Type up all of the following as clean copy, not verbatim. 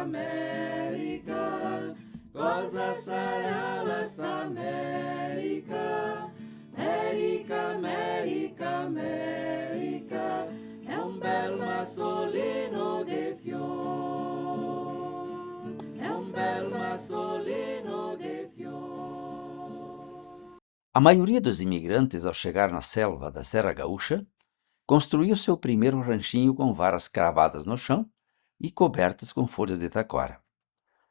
América, cosas será las América, América, América, América, é bel massolino de fior, é bel massolino de fior. A maioria dos imigrantes, ao chegar na selva da Serra Gaúcha, construiu seu primeiro ranchinho com varas cravadas no chão e cobertas com folhas de taquara.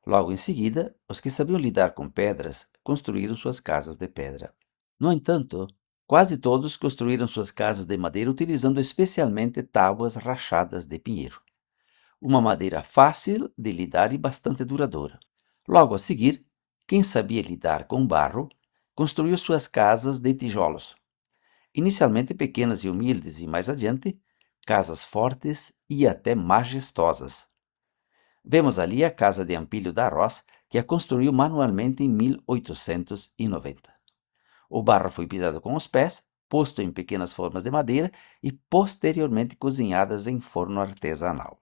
Logo em seguida, os que sabiam lidar com pedras construíram suas casas de pedra. No entanto, quase todos construíram suas casas de madeira utilizando especialmente tábuas rachadas de pinheiro. Uma madeira fácil de lidar e bastante duradoura. Logo a seguir, quem sabia lidar com barro construiu suas casas de tijolos. Inicialmente pequenas e humildes, e mais adiante, casas fortes e até majestosas. Vemos ali a casa de Ampílio da Roz, que a construiu manualmente em 1890. O barro foi pisado com os pés, posto em pequenas formas de madeira e posteriormente cozinhadas em forno artesanal.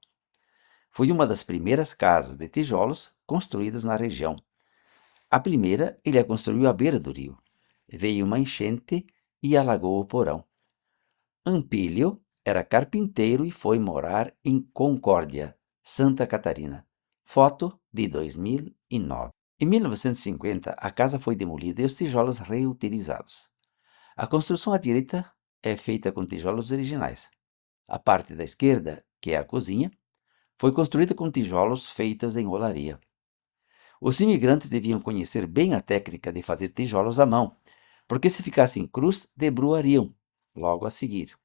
Foi uma das primeiras casas de tijolos construídas na região. A primeira ele a construiu à beira do rio. Veio uma enchente e alagou o porão. Ampílio era carpinteiro e foi morar em Concórdia, Santa Catarina. Foto de 2009. Em 1950, a casa foi demolida e os tijolos reutilizados. A construção à direita é feita com tijolos originais. A parte da esquerda, que é a cozinha, foi construída com tijolos feitos em olaria. Os imigrantes deviam conhecer bem a técnica de fazer tijolos à mão, porque se ficassem crus, debruariam logo a seguir.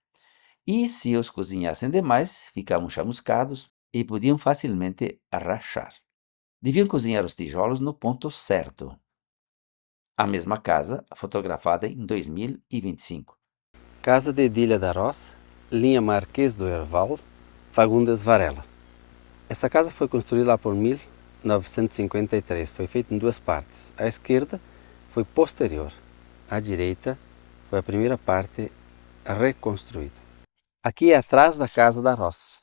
E se os cozinhassem demais, ficavam chamuscados e podiam facilmente rachar. Deviam cozinhar os tijolos no ponto certo. A mesma casa, fotografada em 2025. Casa de Edília da Roz, linha Marquês do Herval, Fagundes Varela. Essa casa foi construída lá por 1953, foi feita em duas partes. A esquerda foi posterior, a direita foi a primeira parte reconstruída. Aqui é atrás da casa da Roz.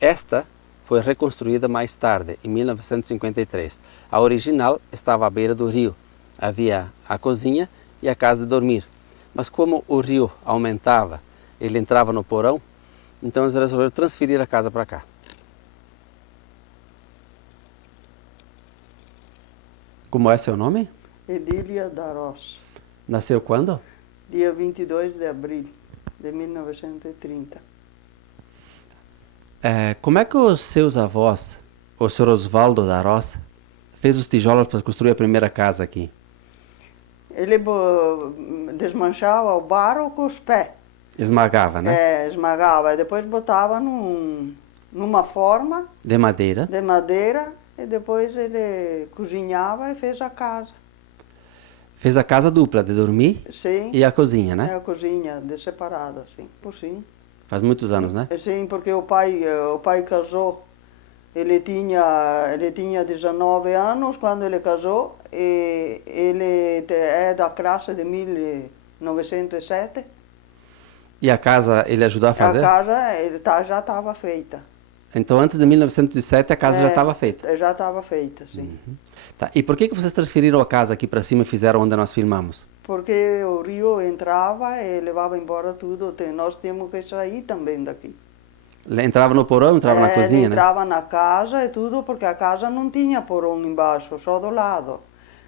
Esta foi reconstruída mais tarde, em 1953. A original estava à beira do rio. Havia a cozinha e a casa de dormir. Mas como o rio aumentava, ele entrava no porão, então eles resolveram transferir a casa para cá. Como é seu nome? Edília da Roz. Nasceu quando? Dia 22 de abril de 1930. Como é que os seus avós, o Sr. Osvaldo da Roz, fez os tijolos para construir a primeira casa aqui? Ele desmanchava o barro com os pés. Esmagava, né? É, esmagava. E depois botava numa forma De madeira. de madeira e depois ele cozinhava e fez a casa. Fez a casa dupla, de dormir Sim. e a cozinha, né? É a cozinha, de separada, assim, por sim. Faz muitos anos, né? Sim, porque o pai casou. Ele tinha 19 anos quando ele casou e ele é da classe de 1907. E a casa ele ajudou a fazer? A casa já estava feita. Então antes de 1907 a casa já estava feita? Já estava feita, sim. Tá. E por que vocês transferiram a casa aqui para cima e fizeram onde nós filmamos? Porque o rio entrava e levava embora tudo. Nós temos que sair também daqui. Entrava no porão, entrava na cozinha, né? Entrava na casa e tudo, porque a casa não tinha porão embaixo, só do lado.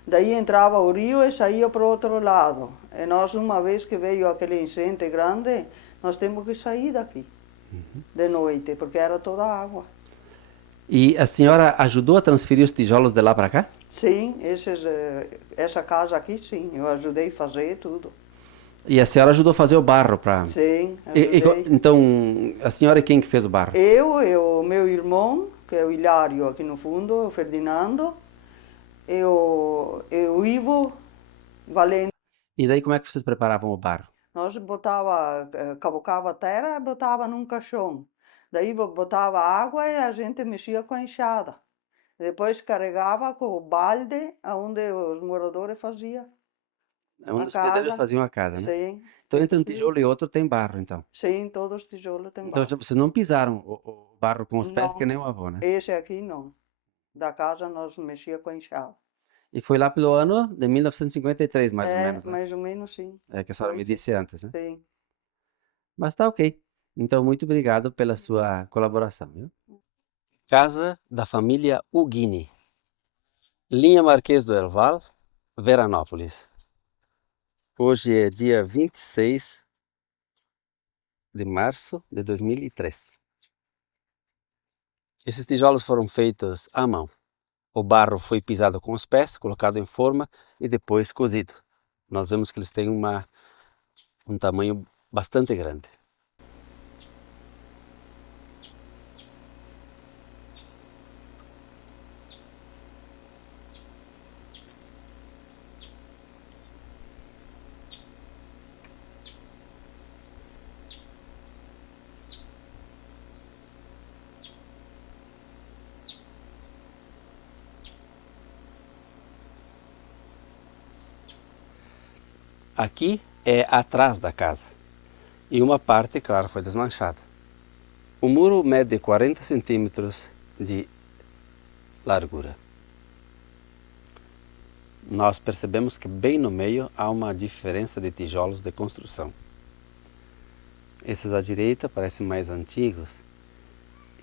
Daí entrava o rio e saía para o outro lado. E nós, uma vez que veio aquele enchente grande, nós temos que sair daqui de noite, porque era toda água. E a senhora ajudou a transferir os tijolos de lá para cá? Sim, essa casa aqui, sim, eu ajudei a fazer tudo. E a senhora ajudou a fazer o barro para... Sim, ajudei. Então, a senhora é quem que fez o barro? Eu e o meu irmão, que é o Hilário aqui no fundo, o Ferdinando, e o Ivo Valente. E daí como é que vocês preparavam o barro? Nós cavocava a terra e botava num caixão. Daí botava água e a gente mexia com a enxada. Depois carregava com o balde, onde os moradores faziam. Um A dos pedreiros casa. faziam a casa, né? Sim, Então entre um tijolo e outro tem barro, então. sim, todos os tijolos têm Então barro. vocês não pisaram o barro com os pés, que Não, nem o avô, né? esse aqui não. Da casa nós mexia com enxada. E foi lá pelo ano de 1953, mais ou É, menos, né? mais ou menos sim. É que a senhora Foi, me sim. disse antes, né? Sim. Mas tá ok. Então, muito obrigado pela sua colaboração, viu? Casa da família Ugini. Linha Marquês do Herval, Veranópolis. Hoje é dia 26 de março de 2003. Esses tijolos foram feitos à mão. O barro foi pisado com os pés, colocado em forma e depois cozido. Nós vemos que eles têm um tamanho bastante grande. Aqui é atrás da casa e uma parte, claro, foi desmanchada. O muro mede 40 centímetros de largura. Nós percebemos que bem no meio há uma diferença de tijolos de construção. Esses à direita parecem mais antigos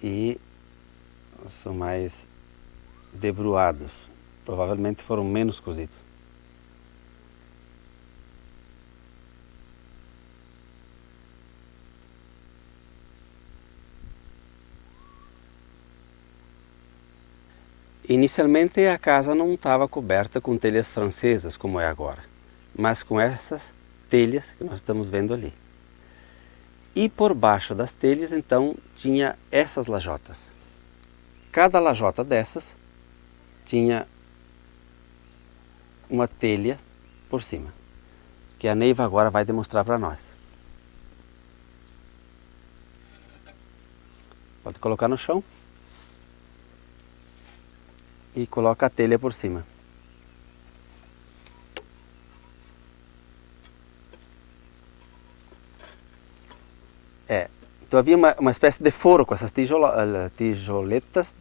e são mais debruados. Provavelmente foram menos cozidos. Inicialmente a casa não estava coberta com telhas francesas como é agora, mas com essas telhas que nós estamos vendo ali. E por baixo das telhas então tinha essas lajotas. Cada lajota dessas tinha uma telha por cima, que a Neiva agora vai demonstrar para nós. Pode colocar no chão e coloca a telha por cima. Então havia uma espécie de foro com essas tijoletas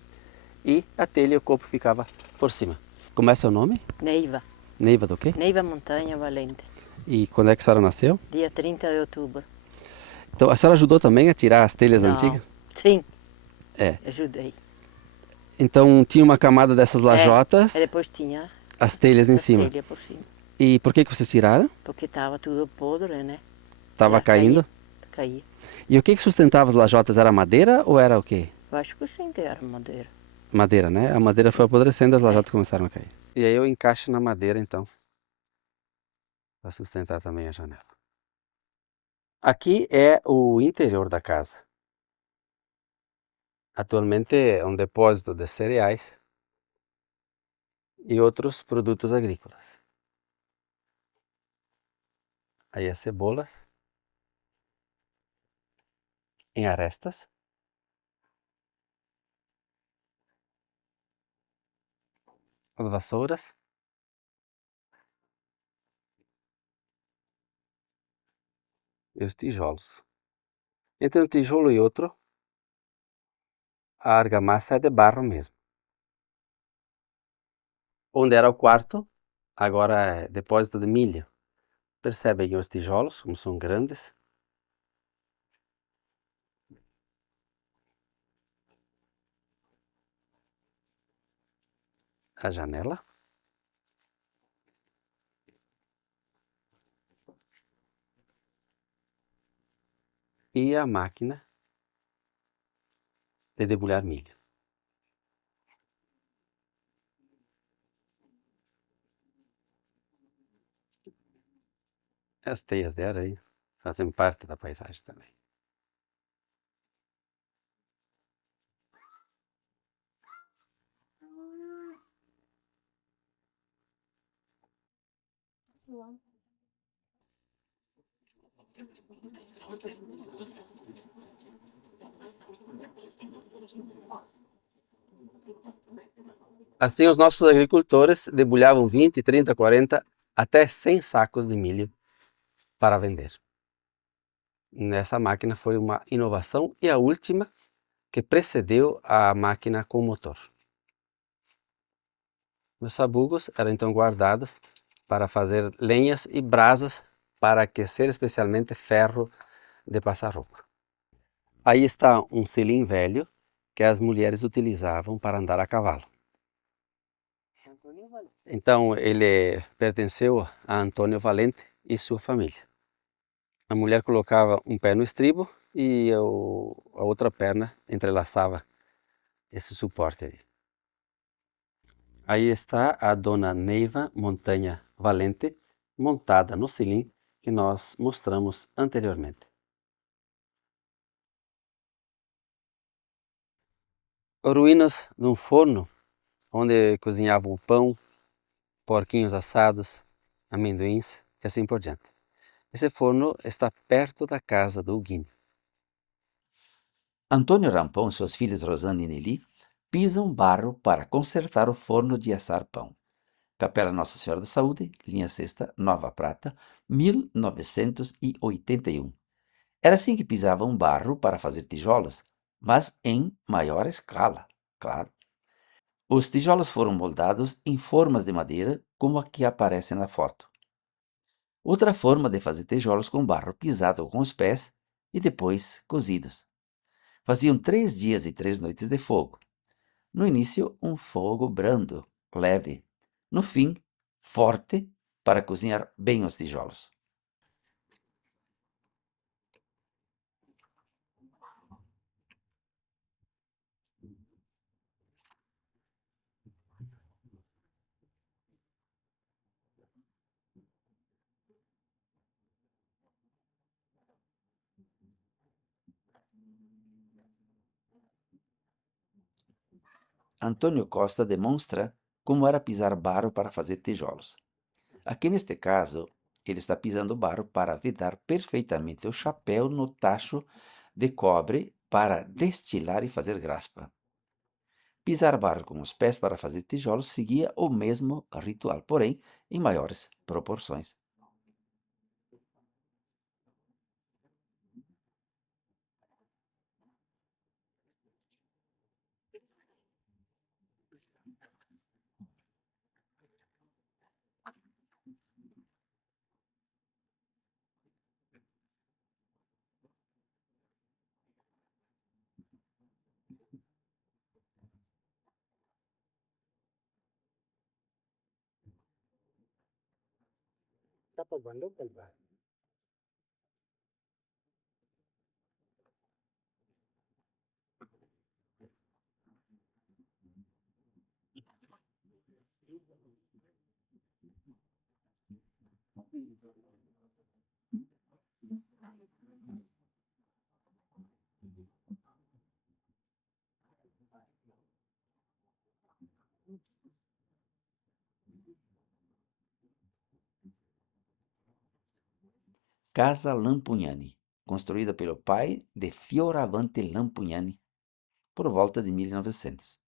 e a telha e o copo ficava por cima. Como é seu nome? Neiva. Neiva do quê? Neiva Montanha Valente. E quando é que a senhora nasceu? Dia 30 de outubro. Então a senhora ajudou também a tirar as telhas Não. antigas? Sim. É. Ajudei. Então tinha uma camada dessas lajotas, E depois tinha as telhas em as cima. telhas por cima. E por que vocês tiraram? Porque estava tudo podre, né? Estava Ia caindo? Cair. E o que sustentava as lajotas? Era madeira ou era o quê? Eu acho que sim, que era madeira. Madeira, né? A madeira foi apodrecendo e as lajotas começaram a cair. E aí eu encaixo na madeira então, para sustentar também a janela. Aqui é o interior da casa. Atualmente é um depósito de cereais e outros produtos agrícolas. Aí as cebolas em arestas. As vassouras. E os tijolos. Entre um tijolo e outro, a argamassa é de barro mesmo. Onde era o quarto, agora é depósito de milho. Percebem os tijolos, como são grandes. A janela. E a máquina de debulhar milho. As teias de aranha fazem parte da paisagem também. Assim, os nossos agricultores debulhavam 20, 30, 40 até 100 sacos de milho para vender. Essa máquina foi uma inovação e a última que precedeu a máquina com motor. Os sabugos eram então guardados para fazer lenhas e brasas para aquecer especialmente ferro de passar roupa. Aí está um selim velho que as mulheres utilizavam para andar a cavalo. Então ele pertenceu a Antônio Valente e sua família. A mulher colocava um pé no estribo e a outra perna entrelaçava esse suporte aí. Aí está a dona Neiva Montanha Valente, montada no selim que nós mostramos anteriormente. Ruínas de um forno onde cozinhavam pão, porquinhos assados, amendoins e assim por diante. Esse forno está perto da casa do Huguinho. Antônio Rampão e suas filhas Rosana e Nelly pisam barro para consertar o forno de assar pão. Capela Nossa Senhora da Saúde, linha sexta, Nova Prata, 1981. Era assim que pisavam barro para fazer tijolos, mas em maior escala, claro. Os tijolos foram moldados em formas de madeira, como a que aparece na foto. Outra forma de fazer tijolos com barro pisado com os pés e depois cozidos. Faziam 3 dias e 3 noites de fogo. No início, um fogo brando, leve. No fim, forte, para cozinhar bem os tijolos. Antônio Costa demonstra como era pisar barro para fazer tijolos. Aqui neste caso, ele está pisando barro para vedar perfeitamente o chapéu no tacho de cobre para destilar e fazer graspa. Pisar barro com os pés para fazer tijolos seguia o mesmo ritual, porém em maiores proporções. Casa Lampugnani, construída pelo pai de Fioravante Lampugnani, por volta de 1900.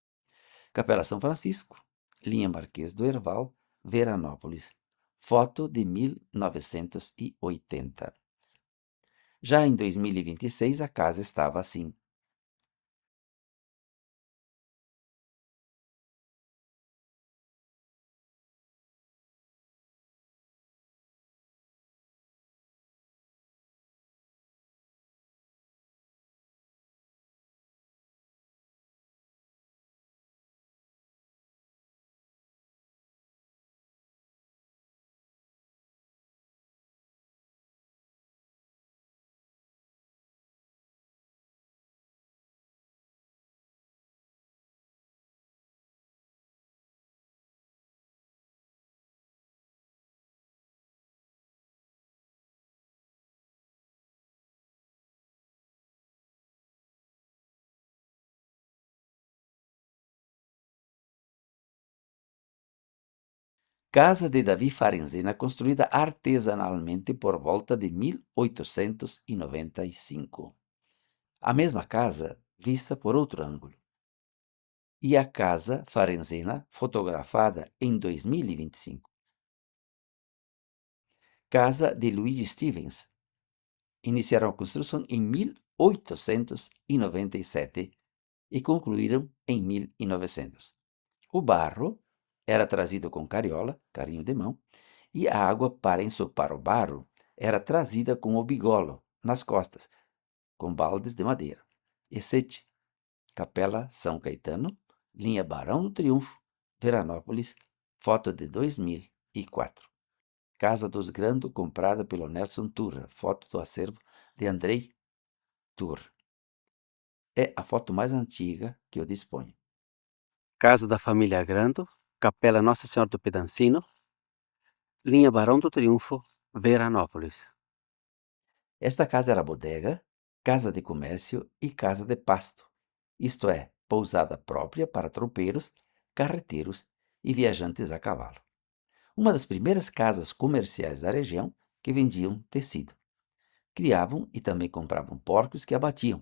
Capela São Francisco, linha Marquês do Herval, Veranópolis, foto de 1980. Já em 2026 a casa estava assim. Casa de Davi Farenzena, construída artesanalmente por volta de 1895. A mesma casa vista por outro ângulo. E a casa Farenzena, fotografada em 2025. Casa de Luigi Stevens. Iniciaram a construção em 1897 e concluíram em 1900. O barro era trazido com carriola, carrinho de mão, e a água para ensopar o barro era trazida com o bigolo nas costas, com baldes de madeira. Essete, Capela São Caetano, linha Barão do Triunfo, Veranópolis, foto de 2004. Casa dos Grando, comprada pelo Nelson Turra, foto do acervo de Andrei Turra. É a foto mais antiga que eu disponho. Casa da família Grando, Capela Nossa Senhora do Pedancino, linha Barão do Triunfo, Veranópolis. Esta casa era bodega, casa de comércio e casa de pasto, isto é, pousada própria para tropeiros, carreteiros e viajantes a cavalo. Uma das primeiras casas comerciais da região que vendiam tecido. Criavam e também compravam porcos que abatiam.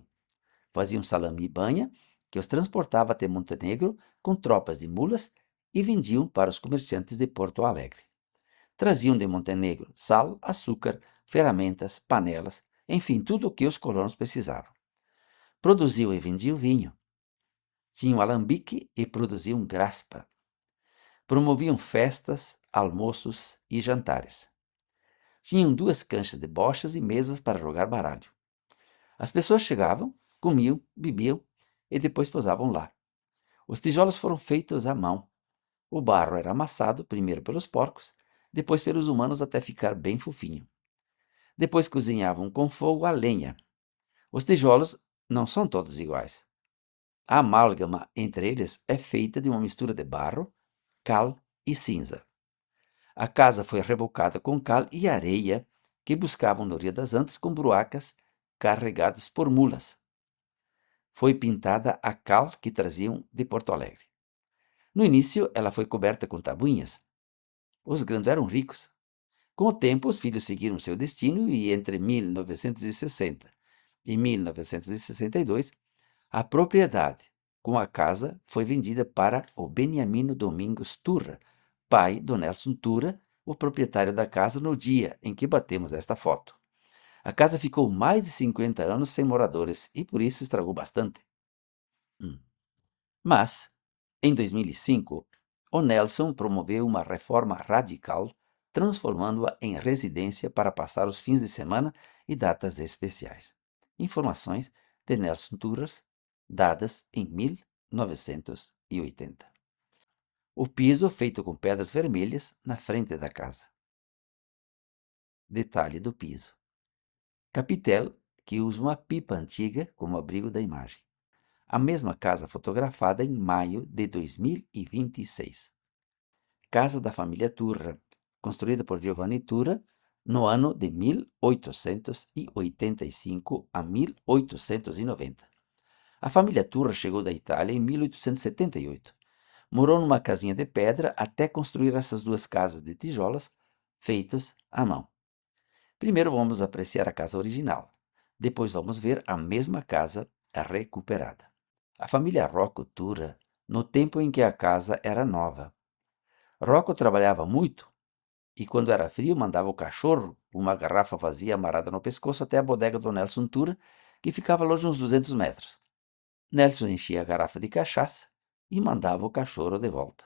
Faziam salame e banha, que os transportava até Montenegro com tropas de mulas e vendiam para os comerciantes de Porto Alegre. Traziam de Montenegro sal, açúcar, ferramentas, panelas, enfim, tudo o que os colonos precisavam. Produziam e vendiam vinho. Tinham alambique e produziam graspa. Promoviam festas, almoços e jantares. Tinham 2 canchas de bochas e mesas para jogar baralho. As pessoas chegavam, comiam, bebiam e depois pousavam lá. Os tijolos foram feitos à mão. O barro era amassado primeiro pelos porcos, depois pelos humanos até ficar bem fofinho. Depois cozinhavam com fogo a lenha. Os tijolos não são todos iguais. A amálgama entre eles é feita de uma mistura de barro, cal e cinza. A casa foi rebocada com cal e areia que buscavam no Rio das Antas com bruacas carregadas por mulas. Foi pintada a cal que traziam de Porto Alegre. No início, ela foi coberta com tabuinhas. Os Grando eram ricos. Com o tempo, os filhos seguiram seu destino e entre 1960 e 1962, a propriedade com a casa foi vendida para o Beniamino Domingos Turra, pai do Nelson Turra, o proprietário da casa no dia em que batemos esta foto. A casa ficou mais de 50 anos sem moradores e por isso estragou bastante. Mas, em 2005, o Nelson promoveu uma reforma radical, transformando-a em residência para passar os fins de semana e datas especiais. Informações de Nelson Turras, dadas em 1980. O piso feito com pedras vermelhas na frente da casa. Detalhe do piso. Capitel que usa uma pipa antiga como abrigo da imagem. A mesma casa fotografada em maio de 2026. Casa da família Turra, construída por Giovanni Turra no ano de 1885 a 1890. A família Turra chegou da Itália em 1878. Morou numa casinha de pedra até construir essas 2 casas de tijolos feitas à mão. Primeiro vamos apreciar a casa original. Depois vamos ver a mesma casa recuperada. A família Rocco Turra, no tempo em que a casa era nova. Rocco trabalhava muito e, quando era frio, mandava o cachorro, uma garrafa vazia amarrada no pescoço, até a bodega do Nelson Turra, que ficava longe uns 200 metros. Nelson enchia a garrafa de cachaça e mandava o cachorro de volta.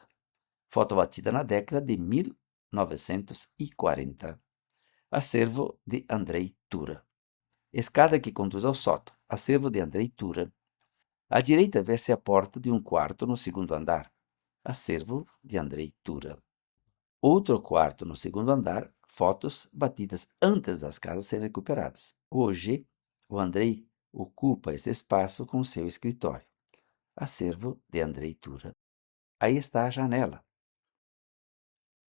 Foto batida na década de 1940. Acervo de Andrei Turra. Escada que conduz ao sótão. Acervo de Andrei Turra. À direita vê-se a porta de um quarto no 2º andar. Acervo de Andrei Turra. Outro quarto no 2º andar, fotos batidas antes das casas serem recuperadas. Hoje, o Andrei ocupa esse espaço com seu escritório. Acervo de Andrei Turra. Aí está a janela.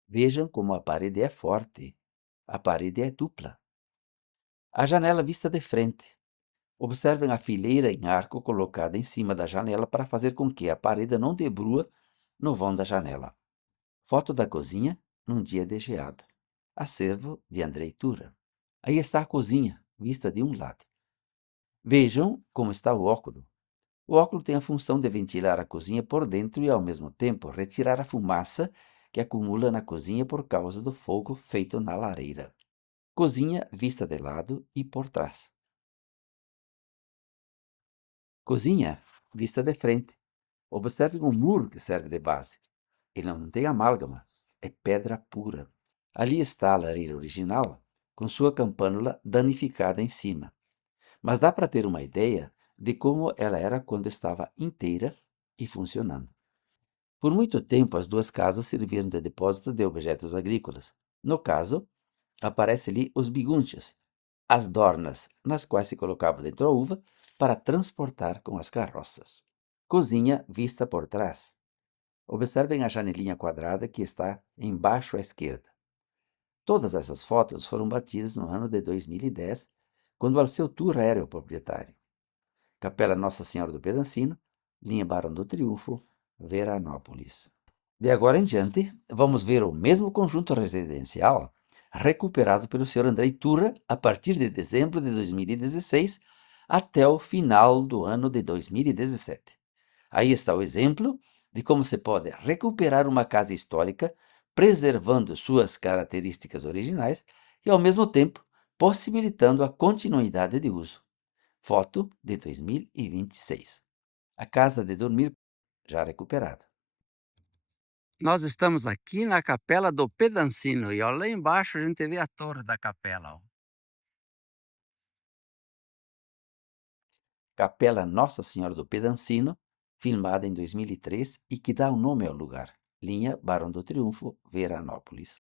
Vejam como a parede é forte. A parede é dupla. A janela vista de frente. Observem a fileira em arco colocada em cima da janela para fazer com que a parede não debrua no vão da janela. Foto da cozinha num dia de geada. Acervo de Andrei Turra. Aí está a cozinha, vista de um lado. Vejam como está o óculo. O óculo tem a função de ventilar a cozinha por dentro e, ao mesmo tempo, retirar a fumaça que acumula na cozinha por causa do fogo feito na lareira. Cozinha vista de lado e por trás. Cozinha vista de frente. Observe o muro que serve de base. Ele não tem amálgama, é pedra pura. Ali está a lareira original, com sua campânula danificada em cima. Mas dá para ter uma ideia de como ela era quando estava inteira e funcionando. Por muito tempo, as duas casas serviram de depósito de objetos agrícolas. No caso, aparece ali os bigúntios, as dornas, nas quais se colocava dentro a uva para transportar com as carroças. Cozinha vista por trás. Observem a janelinha quadrada que está embaixo à esquerda. Todas essas fotos foram batidas no ano de 2010, quando Alceu Turra era o proprietário. Capela Nossa Senhora do Pedancino, linha Barão do Triunfo, Veranópolis. De agora em diante, vamos ver o mesmo conjunto residencial recuperado pelo Sr. Andrei Turra a partir de dezembro de 2016 até o final do ano de 2017. Aí está o exemplo de como se pode recuperar uma casa histórica, preservando suas características originais e, ao mesmo tempo, possibilitando a continuidade de uso. Foto de 2026. A casa de dormir já recuperada. Nós estamos aqui na Capela do Pedancino e ó, lá embaixo a gente vê a torre da capela. Ó. Capela Nossa Senhora do Pedancino, filmada em 2003 e que dá o nome ao lugar. Linha Barão do Triunfo, Veranópolis.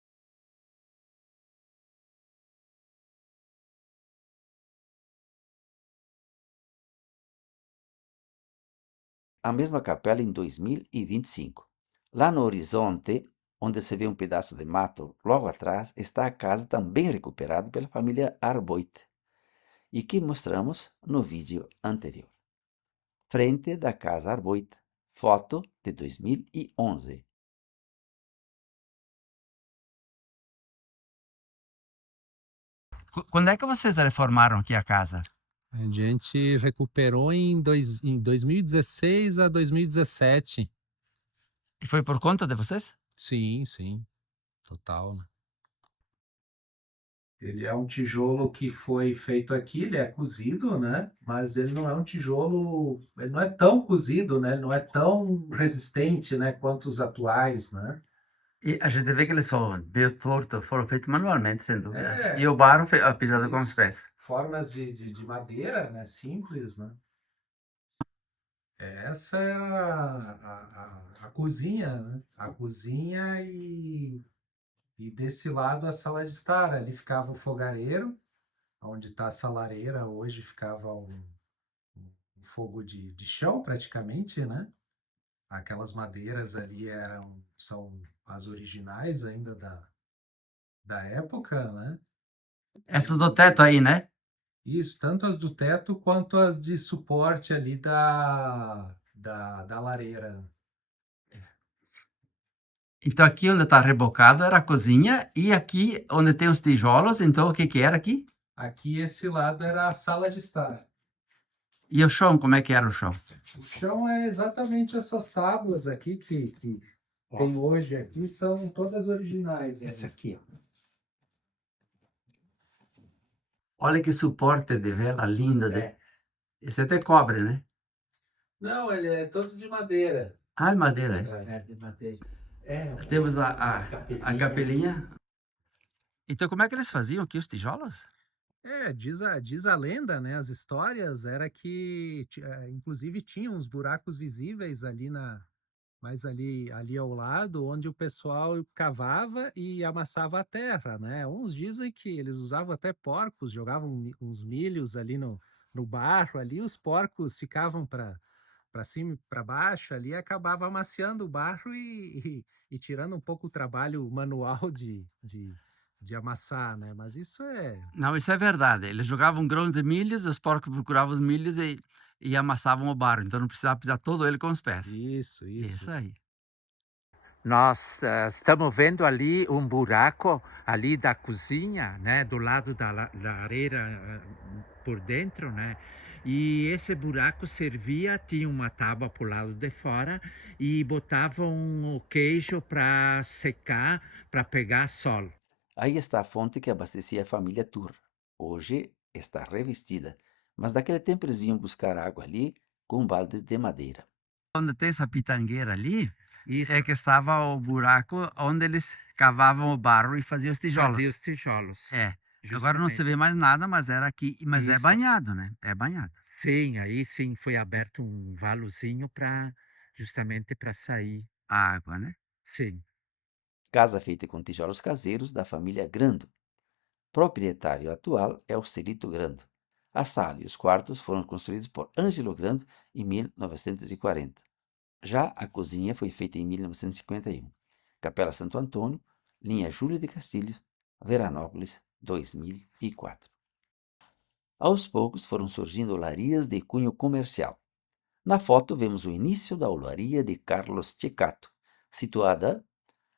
A mesma capela em 2025. Lá no horizonte, onde se vê um pedaço de mato, logo atrás está a casa também recuperada pela família Arboit e que mostramos no vídeo anterior. Frente da casa Arboit, foto de 2011. Quando é que vocês reformaram aqui a casa? A gente recuperou em 2016 a 2017. E foi por conta de vocês? Sim, total, né? Ele é um tijolo que foi feito aqui, ele é cozido, né? Mas ele não é um tijolo, ele não é tão cozido, né? Ele não é tão resistente, né? Quanto os atuais, né? E a gente vê que eles são meio tortos, foram feitos manualmente, sem dúvida. É, E o barro pisado com os isso. pés. Formas de madeira, né? Simples, né? Essa é a cozinha, né? A cozinha e desse lado a sala de estar. Ali ficava o fogareiro, onde está essa lareira hoje ficava um fogo de chão praticamente, né? Aquelas madeiras ali são as originais ainda da época, né? Essas do teto aí, né? Isso, tanto as do teto quanto as de suporte ali da lareira. Então aqui onde está rebocado era a cozinha e aqui onde tem os tijolos, então o que que era aqui? Aqui, esse lado era a sala de estar. E o chão, como é que era o chão? O chão é exatamente essas tábuas aqui que tem hoje aqui, são todas originais. Essa aqui, ó. Olha que suporte de vela linda. Esse até cobre, né? Não, ele é todos de madeira. Ah, é madeira, é? É, de madeira. Temos a capelinha. Então como é que eles faziam aqui os tijolos? Diz a lenda, né? As histórias era que, inclusive, tinha uns buracos visíveis mas ali ao lado, onde o pessoal cavava e amassava a terra, né? Uns dizem que eles usavam até porcos, jogavam uns milhos ali no barro, ali os porcos ficavam para cima e para baixo ali, acabava amaciando o barro e tirando um pouco o trabalho manual de amassar, né? Mas isso Não, isso é verdade. Eles jogavam grãos de milhos, os porcos procuravam os milhos e amassavam o barro. Então não precisava pisar todo ele com os pés. Isso. Isso aí. Nós estamos vendo ali um buraco ali da cozinha, né, do lado da lareira por dentro, né? E esse buraco servia, tinha uma tábua para o lado de fora e botavam o queijo para secar, para pegar sol. Aí está a fonte que abastecia a família Tur. Hoje está revestida, mas naquele tempo eles vinham buscar água ali com baldes de madeira. Onde tem essa pitangueira ali, Isso, é que estava o buraco onde eles cavavam o barro e faziam os tijolos. fazia os tijolos. É. Agora não se Justamente. vê mais nada, mas era aqui. Mas é Isso. banhado, né? É banhado. Sim, aí sim foi aberto um valozinho para justamente para sair. A água, né? Sim. Casa feita com tijolos caseiros da família Grando. Proprietário atual é o Celito Grando. A sala e os quartos foram construídos por Ângelo Grando em 1940. Já a cozinha foi feita em 1951. Capela Santo Antônio, linha Júlio de Castilhos, Veranópolis, 2004. Aos poucos foram surgindo olarias de cunho comercial. Na foto vemos o início da olaria de Carlos Cecato, situada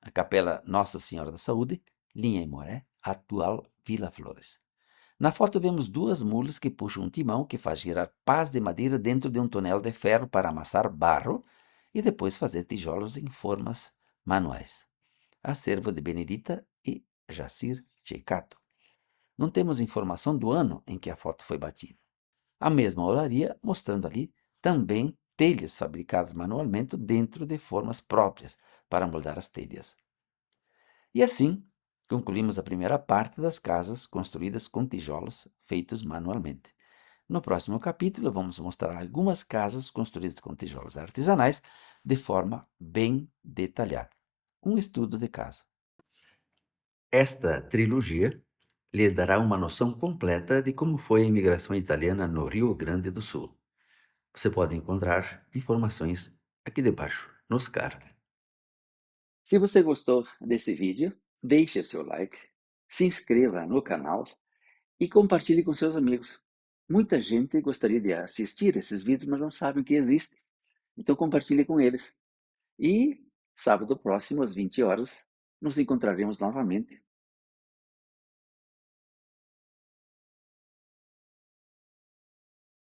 na Capela Nossa Senhora da Saúde, linha Imoré, atual Vila Flores. Na foto vemos duas mulas que puxam um timão que faz girar pás de madeira dentro de um tonel de ferro para amassar barro e depois fazer tijolos em formas manuais. Acervo de Benedita e Jacir Cecato. Não temos informação do ano em que a foto foi batida. A mesma olaria mostrando ali também telhas fabricadas manualmente dentro de formas próprias para moldar as telhas. E assim, concluímos a primeira parte das casas construídas com tijolos feitos manualmente. No próximo capítulo, vamos mostrar algumas casas construídas com tijolos artesanais de forma bem detalhada. Um estudo de caso. Esta trilogia lhe dará uma noção completa de como foi a imigração italiana no Rio Grande do Sul. Você pode encontrar informações aqui debaixo nos cards. Se você gostou desse vídeo, deixe seu like, se inscreva no canal e compartilhe com seus amigos. Muita gente gostaria de assistir esses vídeos, mas não sabem que existem. Então compartilhe com eles. E sábado próximo, às 20 horas, nos encontraremos novamente